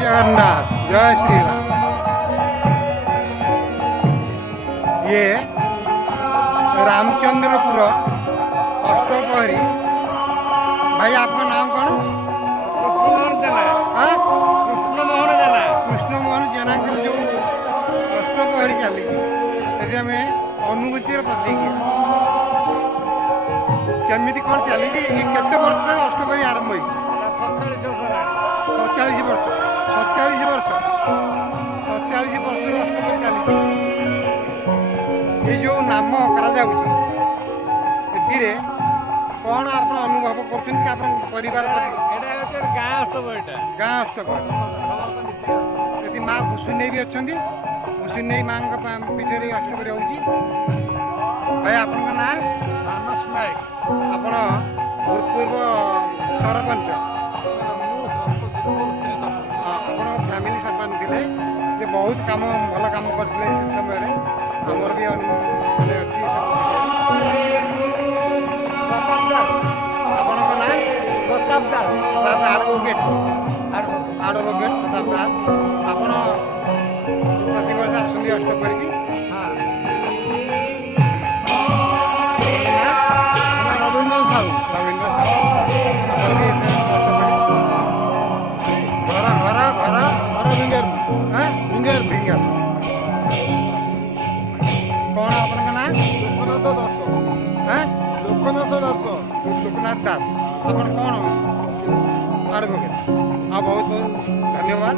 जगन्नाथ जय श्री राम। ये रामचंद्रपुर अष्टपहरी। भाई आपका नाम कौन? हाँ? कृष्णमोहन जेना जो अष्टपहरी चली आम अनुभूतिर प्रतिक्रिया केमी कौन चली केते वर्ष अष्टपहरी आरंभ हुई? 47 वर्ष 47 वर्ष 47 वर्ष अष्टपहरी चली। ये जो नाम करा कौन आप अनुभव कर परिवार गाँ अष्टपहरी गाँ अष्टपहरी माँ भूषुनी भी अच्छा भूषुनी माँ पीठे अष्टपहरी हो भाई आप ना मानस नायक आप भूतपूर्व सरपंच फैमिली सरपंच थे बहुत कम भल कम करते समय आमर भी अच्छी आपणों ना प्रताप दास एडवोकेट प्रताप दास आप प्रति वर्ष आसती अष्टपहरी की? हाँ रवीन्द्र साहू घर घर घर फिंगर फिंगर कौन आपन ना? लोकनाथ दास हाँ लोकनाथ दास लोकनाथ दास अपन कौन एडवोकेट? हाँ बहुत बहुत धन्यवाद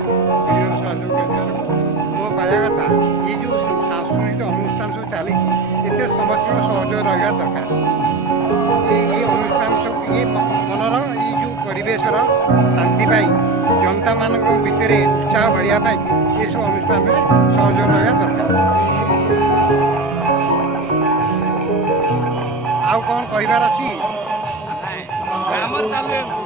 वीडियो सहयोग कर मो कहया कथा ये जो सांस्कृतिक अनुष्ठान सब चली इतने समस्त सहयोग रहा दरकार। ये अनुष्ठान सब ये मनर ये जो परिवेश शांति जनता मान भितर उत्साह बढ़ापी ये सब अनुष्ठान में सहयोग रहा दरकार। आउ कौन कहबार अच्छी? ग्राम